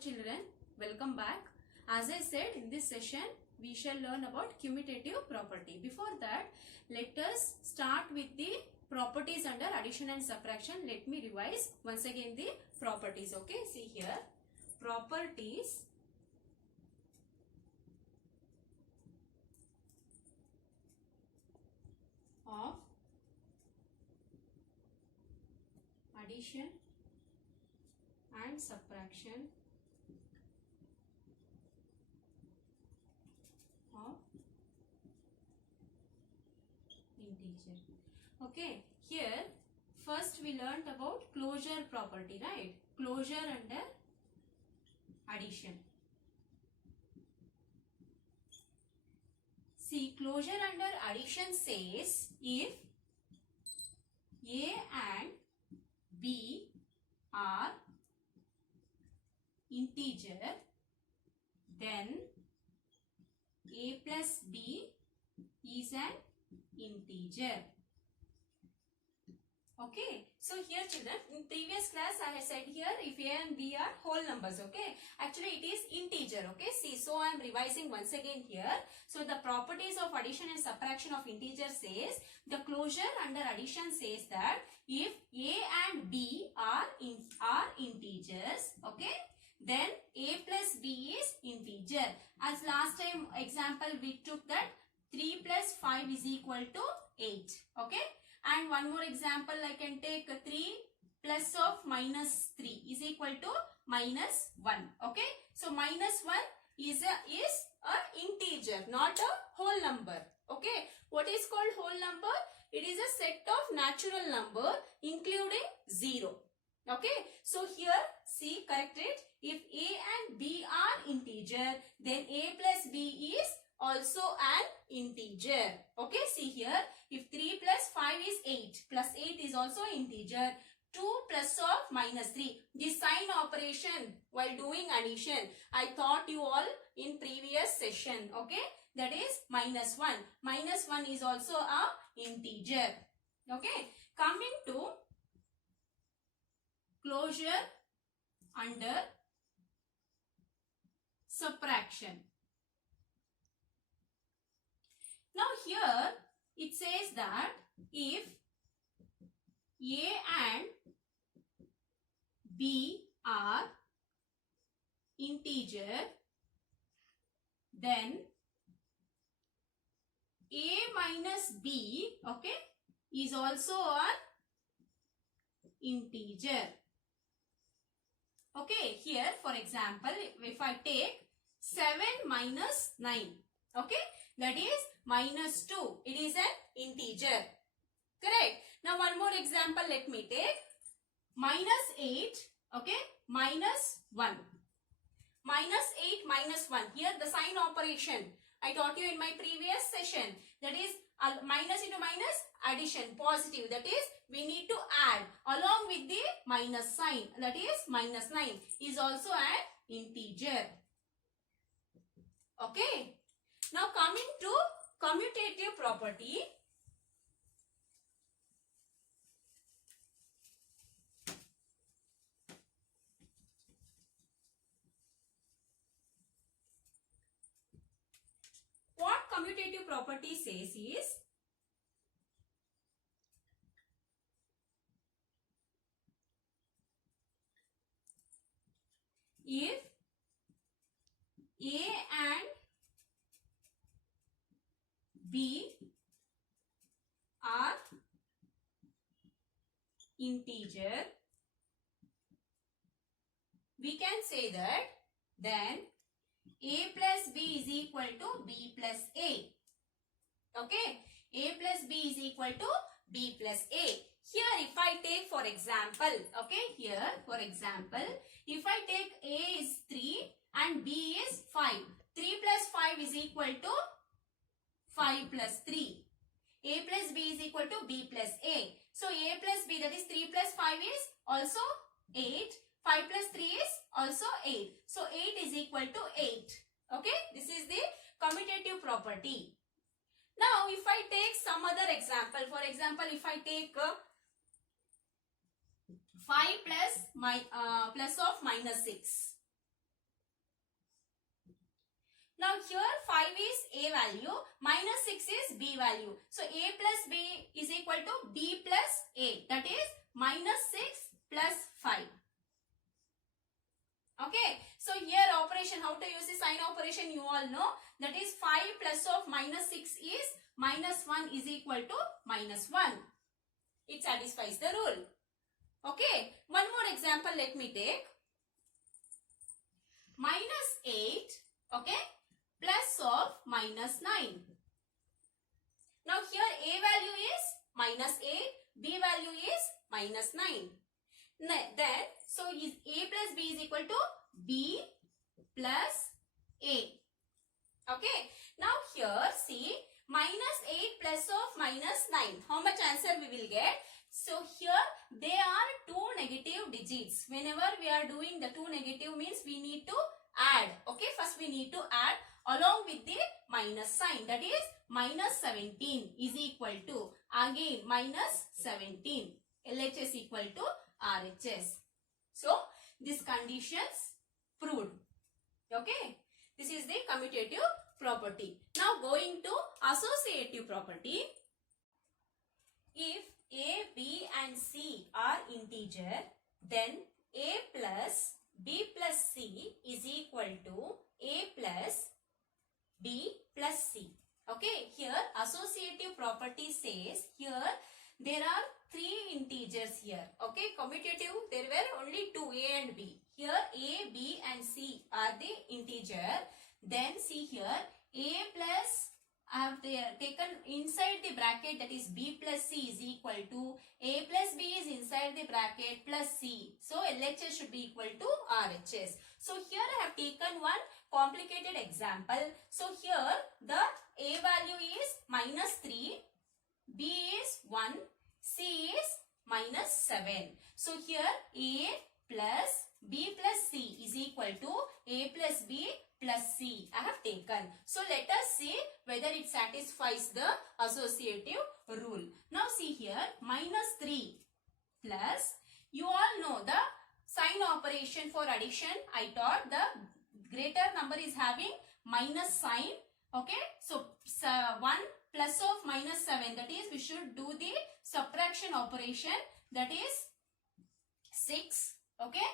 children, welcome back. As I said, in this session we shall learn about commutative property. Before that, let us start with the properties under addition and subtraction. Let me revise once again the properties. Okay, see here, properties of addition and subtraction of integer. Okay, here first we learnt about closure property, right? Closure under addition. See, closure under addition says if A and B are integer, then A plus B is an integer. Okay, so here children, in previous class I had said here if A and B are whole numbers. Okay, actually it is integer. Okay, see, so I am revising once again here. So the properties of addition and subtraction of integer says, the closure under addition says that if A and B are integers, okay, then A plus B is integer. As last time example we took that 3 plus 5 is equal to 8. Okay, and one more example I can take 3 plus of minus 3 is equal to minus 1. Okay, so minus 1 is a integer, not a whole number. Okay, what is called whole number? It is a set of natural number including 0. Okay, so here see, correct it. If A and B are integer, then A plus B is also an integer. Okay, see here, if 3 plus 5 is 8, plus 8 is also integer. 2 plus of minus 3, the sign operation while doing addition I taught you all in previous session. Okay, that is minus 1. Minus 1 is also a integer. Okay, coming to closure under subtraction. Now here it says that if A and B are integer, then A minus B, okay, is also an integer. Okay, here for example, if I take 7 minus 9, okay, that is minus 2. It is an integer. Correct. Now one more example let me take. Minus 8, okay, minus 1. Minus 8 minus 1. Here the sign operation I taught you in my previous session. That is minus into minus, addition, positive. That is we need to add along with the minus sign. That is minus 9 is also an integer. Okay. Now coming to commutative property. What commutative property says is, if A and B are integer, we can say that then A plus B is equal to B plus A. Okay, A plus B is equal to B plus A. Here if I take for example, okay, here for example, if I take A is 3 and B is 5, 3 plus 5 is equal to 5 plus 3. A plus B is equal to B plus A. So A plus B, that is 3 plus 5 is also 8. 5 plus 3 is also 8. So 8 is equal to 8. Okay, this is the commutative property. Now if I take some other example, for example if I take 5 plus of minus 6. Now here 5 is A value, minus 6 is B value. So A plus B is equal to B plus A. That is minus 6 plus 5. Okay. So here operation, how to use the sign operation you all know. That is 5 plus of minus 6 is minus 1 is equal to minus 1. It satisfies the rule. Okay. One more example let me take. Minus 8. Okay. Plus of minus 9. Now here A value is minus 8, B value is minus 9. Then, so is A plus B is equal to B plus A. Okay. Now here see, minus 8 plus of minus 9. How much answer we will get? So here they are two negative digits. Whenever we are doing the two negative means we need to add. Okay. First we need to add along with the minus sign, that is minus 17 is equal to again minus 17. LHS equal to RHS. So these conditions proved. Okay. This is the commutative property. Now going to associative property. If A, B and C are integer, then A plus B plus C is equal to A plus B plus C. Okay, here associative property says here there are three integers here. Okay, commutative there were only two, A and B. Here A, B and C are the integer. Then see here A plus I have taken inside the bracket, that is B plus C is equal to A plus B is inside the bracket plus C. So LHS should be equal to RHS. So here I have taken one complicated example. So here the A value is minus 3, B is 1, C is minus 7. So here A plus B plus C is equal to A plus B plus C I have taken. So let us see whether it satisfies the associative rule. Now see here minus 3 plus, you all know the sign operation for addition. I thought the greater number is having minus sign. Okay, so 1 plus of minus 7, that is we should do the subtraction operation, that is 6. Okay,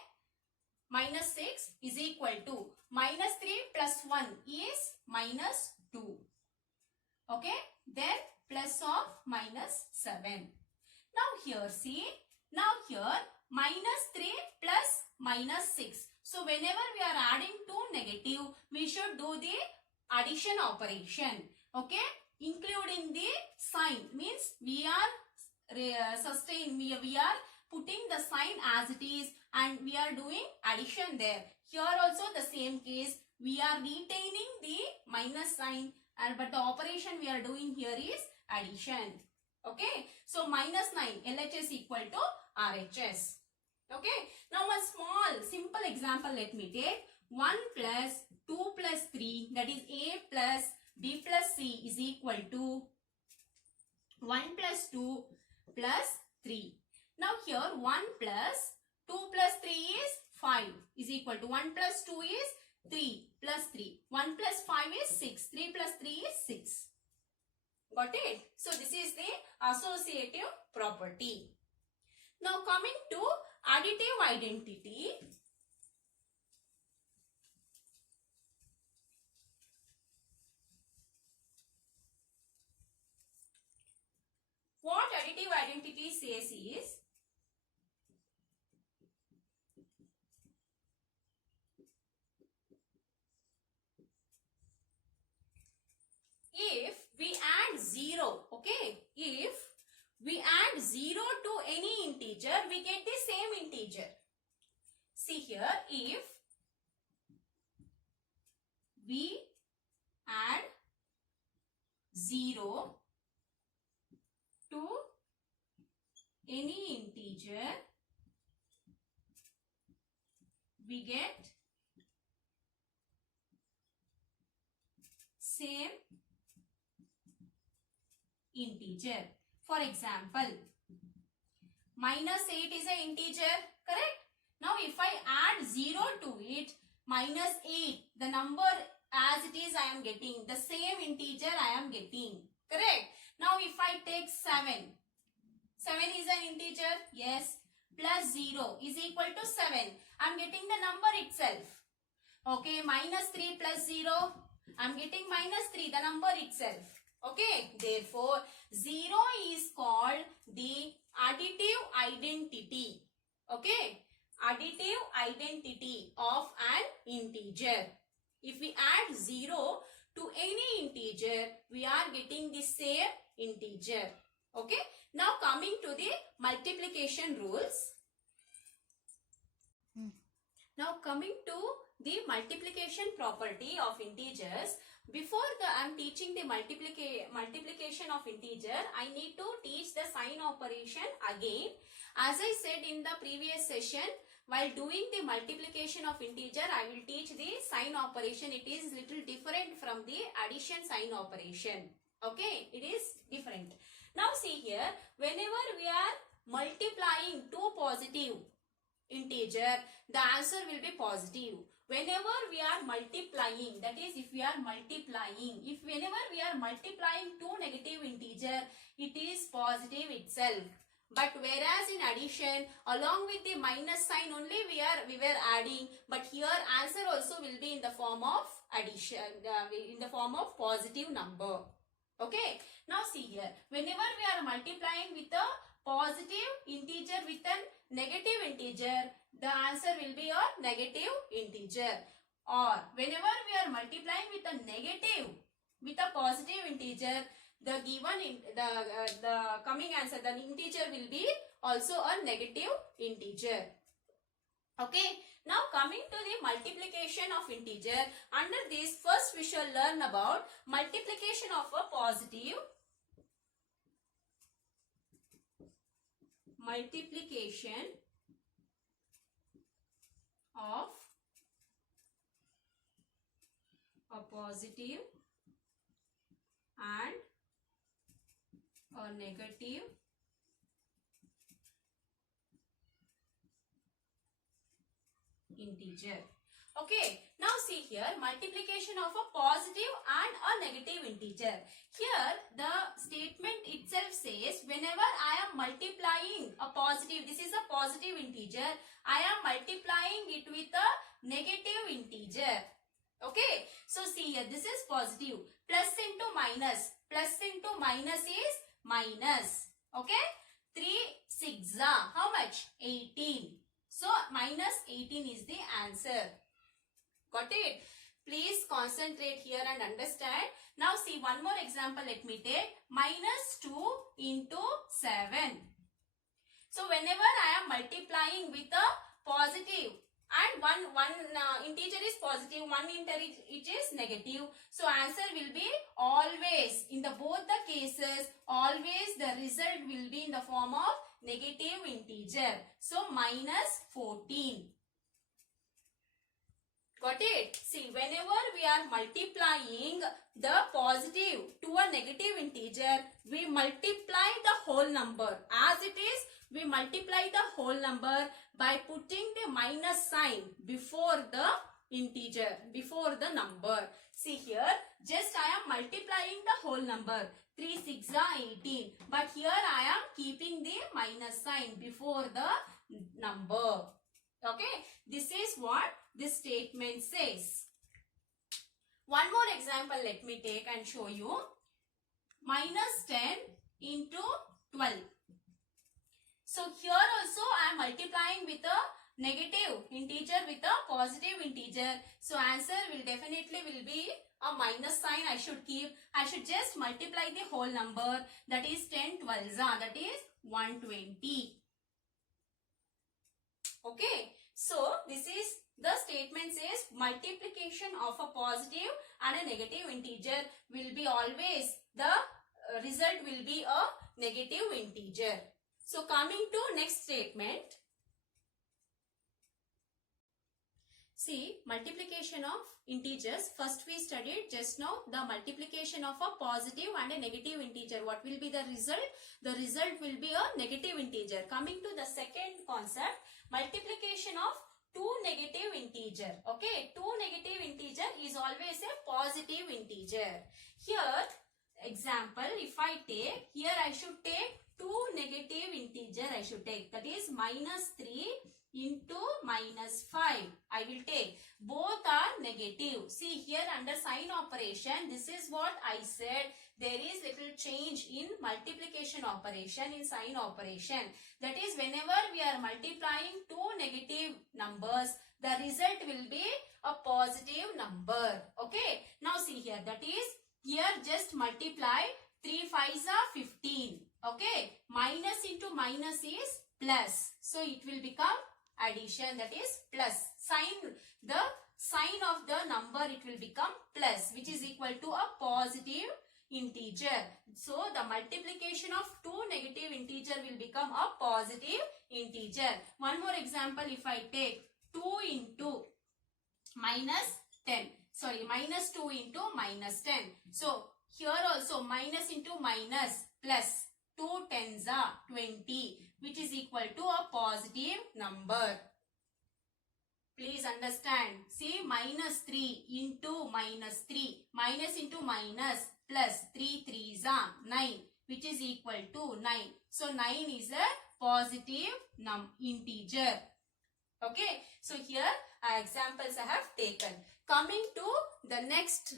minus 6 is equal to minus 3 plus 1 is minus 2. Okay, then plus of minus 7. Now here see, now here minus 3 plus minus 6. So whenever we are adding two negative, we should do the addition operation. Okay, including the sign, means we are we are putting the sign as it is and we are doing addition there. Here also the same case, we are retaining the minus sign, but the operation we are doing here is addition. Okay, so minus 9 LHS equal to RHS. Okay, now a small simple example let me take. 1 plus 2 plus 3, that is A plus B plus C is equal to 1 plus 2 plus 3. Now here 1 plus 2 plus 3 is 5 is equal to 1 plus 2 is 3 plus 3. 1 plus 5 is 6. 3 plus 3 is 6. Got it? So this is the associative property. Now coming to additive identity. What additive identity says is, if we add 0, okay, if we add 0 to any integer, we get the same integer. See here, if we add 0 to any integer, we get same integer. For example, minus 8 is an integer, correct? Now if I add 0 to it, minus 8, the number as it is I am getting. The same integer I am getting. Correct? Now if I take 7. 7 is an integer. Yes. Plus 0 is equal to 7. I am getting the number itself. Okay. Minus 3 plus 0. I am getting minus 3, the number itself. Okay. Therefore, 0 is called the additive identity. Okay. Additive identity of an integer. If we add 0 to any integer, we are getting the same integer. Okay. Now coming to the multiplication rules. Now coming to the multiplication property of integers. Before I am teaching the multiplication of integer, I need to teach the sign operation again. As I said in the previous session, while doing the multiplication of integer, I will teach the sign operation. It is little different from the addition sign operation. Okay, it is different. Now see here, whenever we are multiplying two positive integer, the answer will be positive. Whenever we are multiplying, that is if we are multiplying, whenever we are multiplying two negative integer, it is positive itself. But whereas in addition, along with the minus sign only we were adding, but here answer also will be in the form of addition, in the form of positive number. Okay. Now see here, whenever we are multiplying with a positive integer with a negative integer, the answer will be a negative integer. Or whenever we are multiplying with a negative with a positive integer, the given the coming answer, the integer will be also a negative integer. Okay. Now coming to the multiplication of integer. Under this, first we shall learn about multiplication of a positive. Multiplication of a positive and a negative integer. Okay, now see here, multiplication of a positive and a negative integer. Here the statement itself says, whenever I am multiplying a positive, this is a positive integer, I am multiplying it with a negative integer. Okay, so see here, this is positive, plus into minus is minus. Okay, 3 6 how much? 18. So minus 18 is the answer. Got it? Please concentrate here and understand. Now see one more example let me take. Minus 2 into 7. So whenever I am multiplying with a positive and one integer is positive, one integer it is negative. So answer will be always, in the both the cases, always the result will be in the form of negative integer. So minus 14. Got it? See, whenever we are multiplying the positive to a negative integer, we multiply the whole number. As it is, we multiply the whole number by putting the minus sign before the integer, before the number. See here, just I am multiplying the whole number. 3 6 18. But here I am keeping the minus sign before the number. Okay, this is what this statement says. One more example let me take and show you. Minus 10 into 12. So here also I am multiplying with a negative integer with a positive integer. So answer will definitely will be a minus sign I should keep. I should just multiply the whole number, that is 10 12s, that is 120. Okay, so this is the statement says multiplication of a positive and a negative integer will be always, the result will be a negative integer. So coming to next statement. See, multiplication of integers. First we studied just now the multiplication of a positive and a negative integer. What will be the result? The result will be a negative integer. Coming to the second concept, multiplication of two negative integer. Okay, two negative integer is always a positive integer. Here, example, if I take, here I should take two negative integer I should take. That is minus 3 into minus 5. I will take. Both are negative. See here under sign operation, this is what I said. There is little change in multiplication operation, in sign operation. That is whenever we are multiplying two negative numbers, the result will be a positive number. Okay. Now see here, that is here just multiply 3 5s are 15. Okay. Minus into minus is plus. So it will become addition, that is plus. The sign of the number it will become plus, which is equal to a positive integer. So the multiplication of two negative integer will become a positive integer. One more example, if I take 2 into minus 10. Sorry, minus 2 into minus 10. So here also minus into minus plus. 2 tens are 20, which is equal to a positive number. Please understand. See, minus 3 into minus 3. Minus into minus plus 3 3s are 9, which is equal to 9. So 9 is a positive integer. Okay. So here examples I have taken. Coming to the next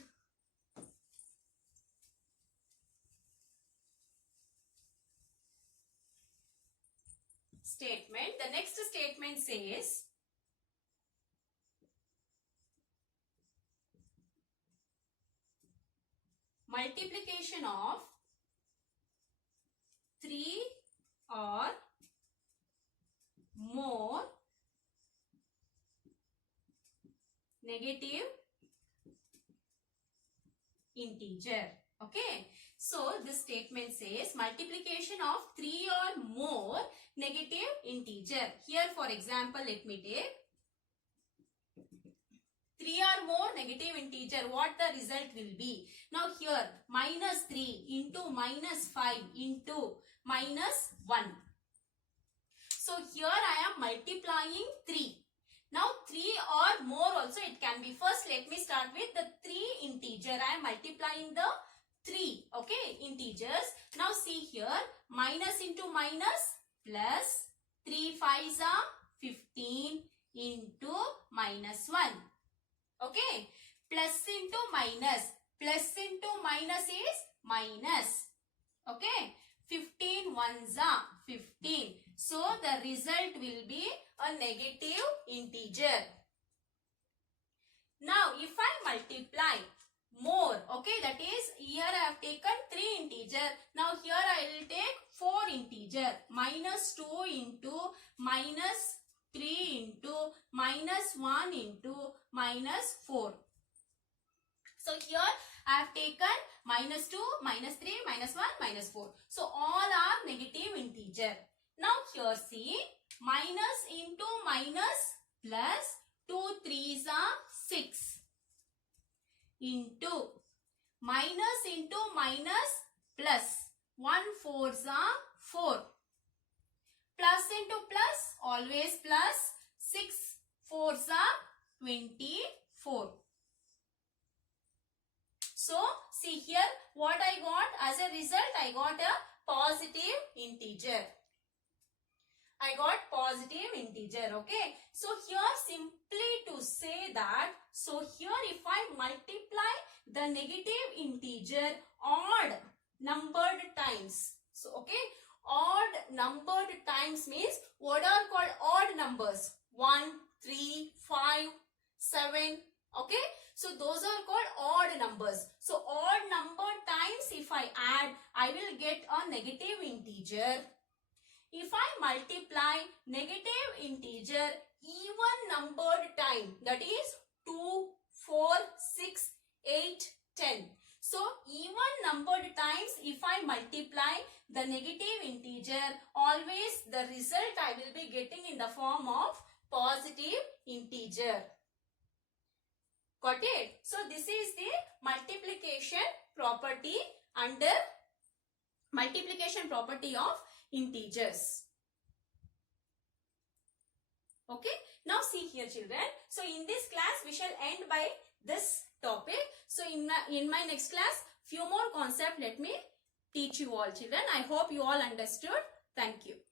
statement. The next statement says multiplication of 3 or more negative integer. Okay. So this statement says multiplication of 3 or more negative integer. Here for example, let me take 3 or more negative integer. What the result will be? Now here minus 3 into minus 5 into minus 1. So here I am multiplying 3. Now 3 or more also it can be. First let me start with the 3 integer. I am multiplying the 3, okay, integers. Now see here, minus into minus plus 3 5s are 15 into minus 1. Okay, plus into minus. Plus into minus is minus. Okay, 15 1s are 15. So the result will be a negative integer. Now if I multiply more, okay, that is here I have taken 3 integer. Now here I will take 4 integer. Minus 2 into minus 3 into minus 1 into minus 4. So here I have taken minus 2, minus 3, minus 1, minus 4. So all are negative integer. Now here see, minus into minus plus 2 3s are 6 into minus into minus plus 1 4s are 4. Plus into plus, always plus, 6 4s are 24. So see here what I got as a result, I got a positive integer. I got positive integer, okay. So here simply to say that, so here if I multiply the negative integer odd numbered times. So okay, odd numbered times means what are called odd numbers? 1, 3, 5, 7, okay. So those are called odd numbers. So odd number times if I add, I will get a negative integer. If I multiply negative integer even numbered time, that is 2, 4, 6, 8, 10. So even numbered times if I multiply the negative integer, always the result I will be getting in the form of positive integer. Got it? So this is the multiplication property under multiplication property of integers. Okay. Now see here. here children. So in this class we shall end by this topic. So in my next class few more concepts let me teach you all children. I hope you all understood. Thank you.